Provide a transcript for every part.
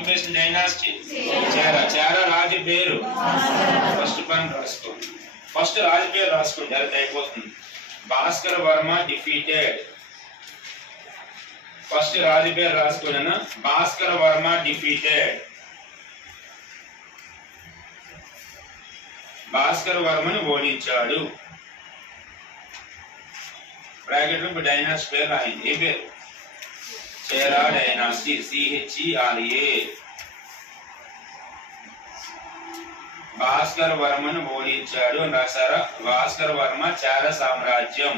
Occupation dynasty చేర రాజు పేరు first పని రాసుకోండి. ఫస్ట్ రాజు పేరు రాసుకోండి, అది అయిపోతుంది. భాస్కర వర్మ డిఫీటెడ్. ఫస్ట్ రాజు పేరు రాసుకోండి. భాస్కర వర్మ డిఫీటెడ్. భాస్కర వర్మను ఓడించాడు. బ్రాకెట్ లో డైనాసిటీ పేరు రాయండి. ఏ పేరు? చేరా డైనాసిటీ, CHERA. భాస్కర వర్మను ఓడించాడు అని రాశారా? భాస్కర వర్మ చేర సామ్రాజ్యం.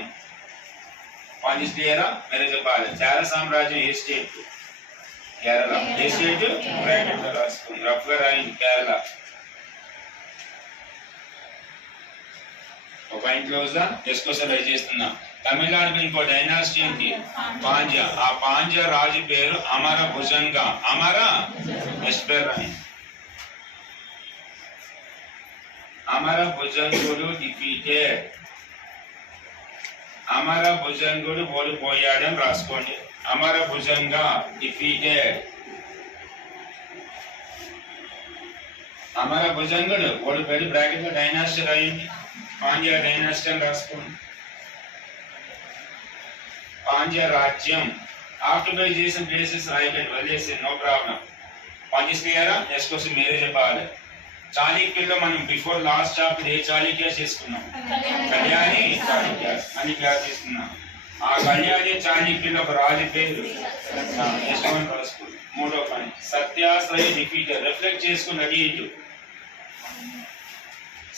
క్లియరా? మీరు చెప్పాలి. చేర సామ్రాజ్యం ఏ స్టేట్? కేరళ. ఏ స్టేట్? బ్రాకెట్ లో రాసుకుంది, రఫ్ గా రాయండి. కేరళ. ఒక పాయింట్ క్లోజ్ దా. నెక్స్ట్ క్వశ్చన్ ట్రై చేస్తున్నా. తమిళనాడుకి ఇంకో డైనాసిటీ ఏంటి? పాండ్య. ఆ పాండ్య రాజు పేరు అమర భుజంగ. అమర నెక్స్ట్ పేరు రాయండి. అమర భుజంగుడు డిఫీటెడ్. అమర భుజంగుడు ఓడిపోయాడని రాసుకోండి. అమర భుజంగ డిఫీటెడ్. అమర భుజంగుడు ఓడిపోయాడు. బ్రాకెట్ లో డైనాసిటీ రాయండి. పాండ్య డైనాసిటీ అని రాసుకోండి. పాండ్య రాజ్యం. ఆక్యుపైజేషన్ ప్లేసెస్ రాయకండి, వదిలేసి, నో ప్రాబ్లం. క్లియరా? నెక్స్ట్ క్వశ్చన్ మీరే చెప్పాలి. చాళుక్యుల్లో మనం బిఫోర్ లాస్ట్ చాప్టర్ ఏ చాళుక్యాస్ చేసుకున్నాం? కళ్యాణి చాళుక్యాస్ అని క్లాస్ చేసుకున్నాం. ఆ కళ్యాణి చాళుక్యుల్లో ఒక రాజు పేరు రాసుకోండి. మూడో పని సత్యాశ్రయ డిఫీటర్. రిఫ్లెక్ట్ చేసుకుని అడి ఇటు.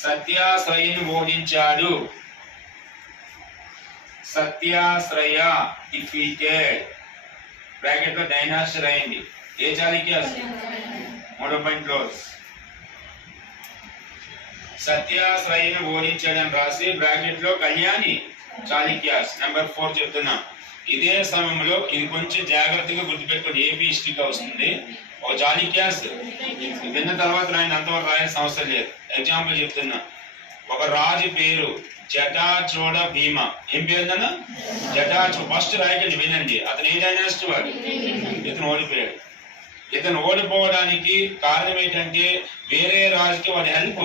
సత్యాశ్రయను ఓడించాడు. సత్యాశ్రయ డిఫీటెడ్. బ్రాకెట్ లో డైనాసిటీ రాయండి. ఏ చాళుక్యాస్? మూడో పాయింట్ క్లోజ్. సత్యాశ్రయను ఓడించాడని రాసి బ్రాకెట్ లో కళ్యాణి చాళుక్యాస్. నెంబర్ 4 చెప్తున్నా. ఇదే సమయంలో ఇది కొంచెం జాగ్రత్తగా గుర్తుపెట్టుకోండి. ఏపీ హిస్టరీగా వస్తుంది. ఒక చాళుక్యాస్ విన్న తర్వాత రాయని, అంతవరకు రాయాల్సిన అవసరం లేదు. ఎగ్జాంపుల్ చెప్తున్నా. ఒక రాజు పేరు జటాచోడ భీమ. ఏం పేరుందన్నా? జటాచో. ఫస్ట్ రాయకండి, వినండి. అతను ఏ డైనాసిటీ వాడు? ఇతను ఓడిపోయాడు. ఇతను ఓడిపోవడానికి కారణం ఏంటంటే వేరే రాజుకి వాడు హెల్ప్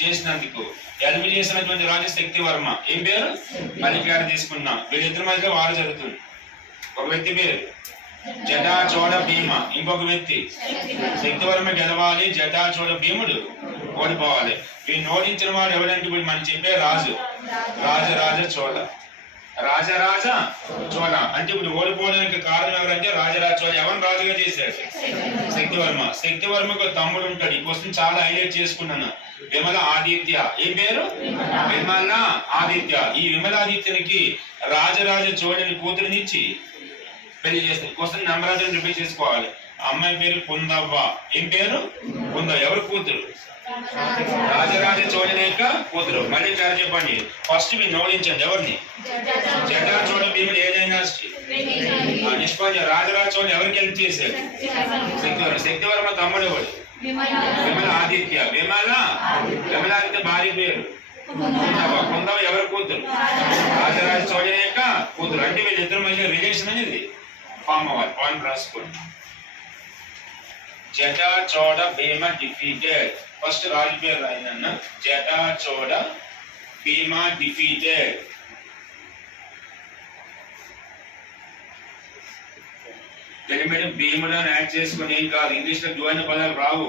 చేసినందుకు. హెల్ప్ చేసినటువంటి రాజు శక్తివర్మ. ఏం పేరు? మల్లికారు తీసుకున్నా. వీళ్ళిద్దరి మధ్య వారు జరుగుతుంది. ఒక వ్యక్తి పేరు జటాచోడ భీమ, ఇంకొక వ్యక్తి శక్తివర్మ గెలవాలి, జటాచోడ భీముడు ఓడిపోవాలి. వీడిని ఓడించిన వాడు ఎవరంటే ఇప్పుడు మనం చెప్పే రాజు రాజరాజ చోళ. రాజరాజ చోళ అంటే ఇప్పుడు ఓడిపోవడానికి కారణం ఎవరంటే రాజరాజ చోళ. ఎవరిని రాజుగా చేశాడు? శక్తివర్మ. శక్తివర్మకు తమ్ముడు ఉంటాడు. ఈ క్వశ్చన్ చాలా హైలైట్ చేసుకున్నాను. విమల ఆదిత్య. ఏం పేరు? విమల ఆదిత్య. ఈ విమలాదిత్యునికి రాజరాజ చోళని కూతురునిచ్చి పెళ్లి చేస్తారు. క్వశ్చన్ నెంబర్ రిపీట్ చేసుకోవాలి. అమ్మాయి పేరు కుందవ్వ. ఏం పేరు? కుందవ్వ. ఎవరు కూతురు? రాజరాజ చోళని యొక్క కూతురు. మళ్ళీ చాలా చెప్పండి. ఫస్ట్ మీరు ఓడించండి. ఎవరిని? జటాచోళ భీముడు ఏ డైనాసిటీ? నిష్పంజ. రాజరాజ చోళ ఎవరికి హెల్ప్ చేశాడు? శక్తివర్మ. శక్తివర్మ తమ్ముడు ఎవడు? విమల ఆదిత్య. విమలాదిత్య భార్య పేరు కుందవ. ఎవరి కూతురు? రాజరాజ చోళని యొక్క కూతురు. అంటే వీళ్ళిద్దరి మధ్య రిలేషన్ అనేది ఫామ్ అవ్వాలి. పాయింట్ రాసుకోండి. జటాచోడ భీమ డిఫీటెడ్. ఫస్ట్ రాజు పేరు రాయిందన్న. జటాచోడ భీమ డిఫీటెడ్. తెలుగు మీడియం భీములను యాడ్ చేసుకుని ఏం కాదు. ఇంగ్లీష్ లో జోయిన పదాలు రావు.